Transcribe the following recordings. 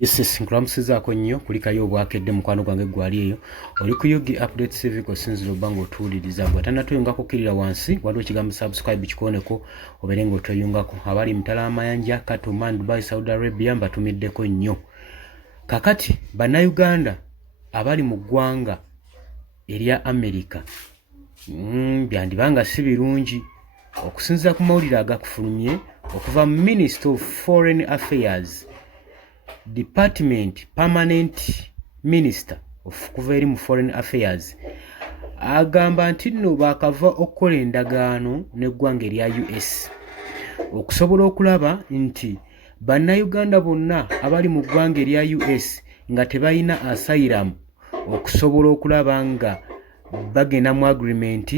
Yes, nkulamusizaako nnyo kulikayo obwakedde mukwano gwange gwali eyo oli ku Yugi Update TV kosinziro banga otuwuliriza bwe tannatuyungako kirira wansi waliwo ekigambo subscribe kikooneko obeere ng'otweyungako abali mutala amayanja Katuman Dubai Saudi Arabia mbatumiddeko nnyo kakati bannayuganda abali mu ggwanga erya America byandibanga si birungi okusinziira ku mawulire agakufulumye okuva mu Minister of Foreign Affairs Department Permanent Minister of kuva mu Foreign Affairs agamba nti nno bakava okukola endagaano n'eggwanga erya US okusobola okulaba nti bannayuganda bonna abali mu ggwanga erya US nga tebalina asylum okusobola okulaba nga bagenda mu agreement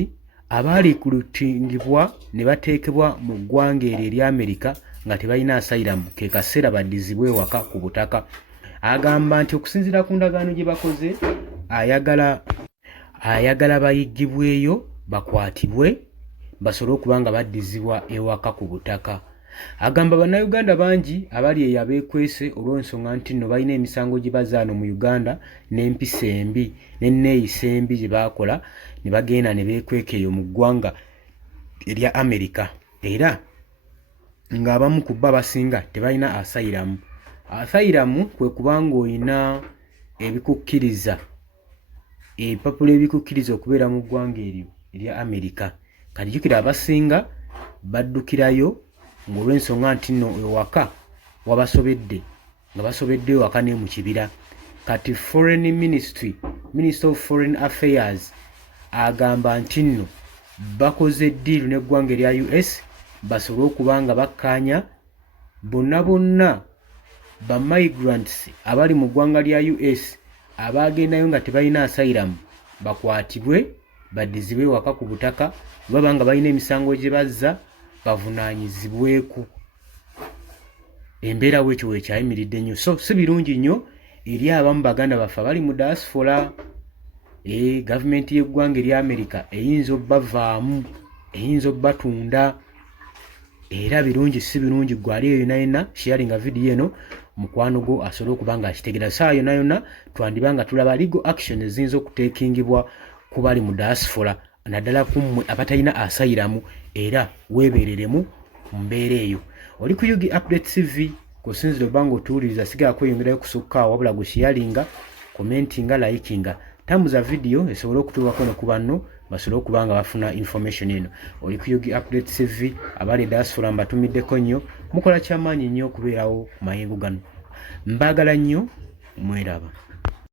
abaali kulutingibwa ne bateekebwa mu ggwanga eryo erya America nga tebalina asylum ke kaseera baddizibwe waka ku butaka agamba nti okusinziira ku ndagaano gye bakoze ayagala bayiggibweyo bakwatibwe basobole okuba nga baddizibwa ewaka ku butaka agamba bannayuganda bangi abali eyo abeekwese olw'ensonga nti nno balina emisango gye bazaano mu Uganda n'empisa embi n'enneeyisa embi gye baakola ne bagenda ne beekweka eyo mu ggwanga erya America era ng'abamu ku bba basinga tebalina asylum. Asylum kwe kubanga olina ebikukkiriza ebipapula ebikukkiriza okubeera mu ggwanga eryo erya America kati jjukira abasinga baddukirayo ng'olw'ensonga nti nno ewaka wabasobedde nga basobedde ewaka ne mu kibira kati Foreign Ministry Minister of Foreign Affairs agamba nti nno bakoze eddiiru n'eggwanga erya US basobole okuba nga bakkaanya bonna ba migrants abali mu ggwanga lya US abaagendayo nga tebalina asylum bakwatibwe baddizibwe waka ku butaka baba nga balina emisango gye bazza bavunaanyizibweku embeera weekyo weekyayimiridde nnyo so si birungi nnyo eri abamu baganda baffe abali mu diaspora gavumenti y'eggwanga erya America eyinza obbavaamu eyinza obbatunda era birungi si birungi gwali eyo yonna sharinga video eno mukwano gwo asobole okuba nga akitegeera saa yonna yonna twandiba nga tulaba legal action eziyinza okuteekingibwa ku bali mu diaspora naddala ku mmwe abatalina asylum era weebeereremu mu mbeera eyo oli ku Yugi Update TV kusinzira obba nga otuwuliriza sigala kweyongerayo kusukka wabula gusharinga commentinga likinga tambuza video esobole okutuukako ne ku banno basobole okuba nga bafuna information eno oli ku Yugi Update TV abali diaspora mbatumiddeko nnyo mukola kyamaanyi nnyo okubeerawo ku mayengo gano mbaagala nnyo mweraba.